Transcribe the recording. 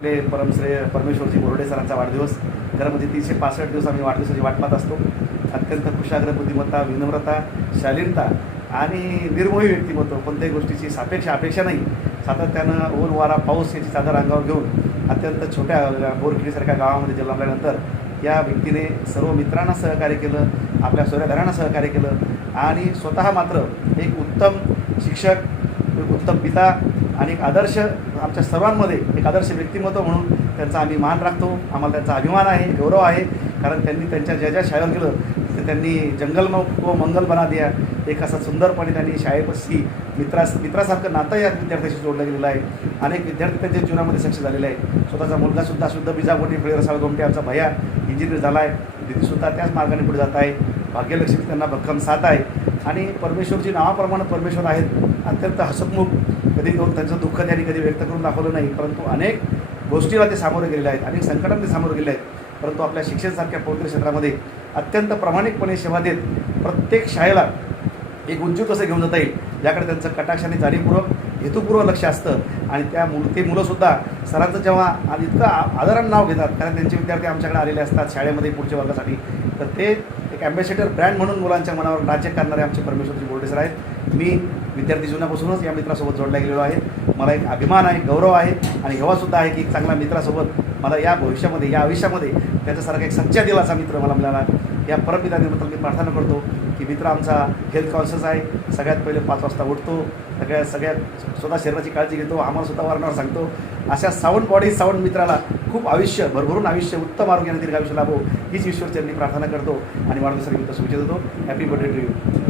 आपले परमश्रेय परमेश्वरजी बोर्डे सरांचा वाढदिवस. घरामध्ये तीनशे पासष्ट दिवस आम्ही वाढदिवसाची वाट पाहत असतो. अत्यंत कुशाग्र बुद्धिमत्ता विनम्रता शालीनता आणि निर्मोही व्यक्तिमत्व कोणत्याही गोष्टीची सापेक्ष अपेक्षा नाही. सातत्यानं ऊन वारा पाऊस याची चादर अंगावर घेऊन अत्यंत छोट्या बोरखिडीसारख्या गावामध्ये जन्मल्यानंतर या व्यक्तीने सर्व मित्रांना सहकार्य केलं आपल्या सोयऱ्याधरांना सहकार्य केलं आणि स्वतः मात्र एक उत्तम शिक्षक एक उत्तम पिता आणि एक आदर्श आमच्या सर्वांमध्ये एक आदर्श व्यक्तिमत्व म्हणून त्यांचा आम्ही मान राखतो. आम्हाला त्यांचा अभिमान आहे गौरव आहे. कारण त्यांनी त्यांच्या ज्या ज्या शाळेवर गेलं तिथे त्यांनी जंगल व मंगल बना दिया. एक असा सुंदरपणे त्यांनी शाळेपाशी मित्रा मित्रासारखं नातं या विद्यार्थ्याशी जोडलं गेलेलं आहे. अनेक विद्यार्थी त्यांच्या जीवनामध्ये सक्ष झालेले आहे स्वतःचा मुलगासुद्धा शुद्ध बिजापोटी फळे रसाळ गोमटे आमचा भैया इंजिनियर झाला आहे. दिदीसुद्धा त्याच मार्गाने पुढे जात आहे. भाग्यलक्ष्मी त्यांना भक्कम साथ आहे. आणि परमेश्वरची नावाप्रमाणे परमेश्वर आहेत. अत्यंत हसतमुख कधी दोन त्यांचं दुःख त्यांनी कधी व्यक्त करून दाखवलं नाही. परंतु अनेक गोष्टीला ते सामोरे गेलेले आहेत. अनेक संकटांना ते सामोरे गेले आहेत. परंतु आपल्या शिक्षणसारख्या पवित्र क्षेत्रामध्ये अत्यंत प्रामाणिकपणे सेवा देत प्रत्येक शाळेला एक उंची कसं घेऊन जाता येईल याकडे त्यांचं कटाक्षाने जाणीवपूर्वक हेतुपूर्वक लक्ष असतं. आणि त्या मुल ते मुलंसुद्धा सरांचं जेव्हा आणि इतकं आ- आदरानं नाव घेतात कारण त्यांचे विद्यार्थी आमच्याकडे आलेले असतात शाळेमध्ये पुढच्या वर्गासाठी तर ते एक ॲम्बॅसेडर ब्रँड म्हणून मुलांच्या मनावर राज्य करणारे आमचे परमेश्वरजी बोर्डे सर आहेत. मी विद्यार्थी जीवनापासूनच या मित्रासोबत जोडला गेलेलो आहे. मला एक अभिमान आहे गौरव आहे आणि हेवासुद्धा आहे की एक चांगला मित्रासोबत मला या भविष्यामध्ये या आयुष्यामध्ये त्याच्यासारखा एक सच्च्या दिलाचा मित्र मला मिळाला. या परमपिताबद्दल मी प्रार्थना करतो. की मित्र आमचा हेल्थ कॉन्शियस आहे. सगळ्यात पहिले पाच वाजता उठतो. सगळ्या सगळ्यात स्वतः शरीराची काळजी घेतो. आम्हाला स्वतः वारंवार सांगतो. अशा साऊंड बॉडी साऊंड मित्राला खूप आयुष्य भरभरून आयुष्य उत्तम आरोग्याने दीर्घ आयुष्य लाभो हीच ईश्वरचरणी प्रार्थना करतो. आणि वाढदिवसानिमित्त शुभेच्छा देतो. Happy birthday to you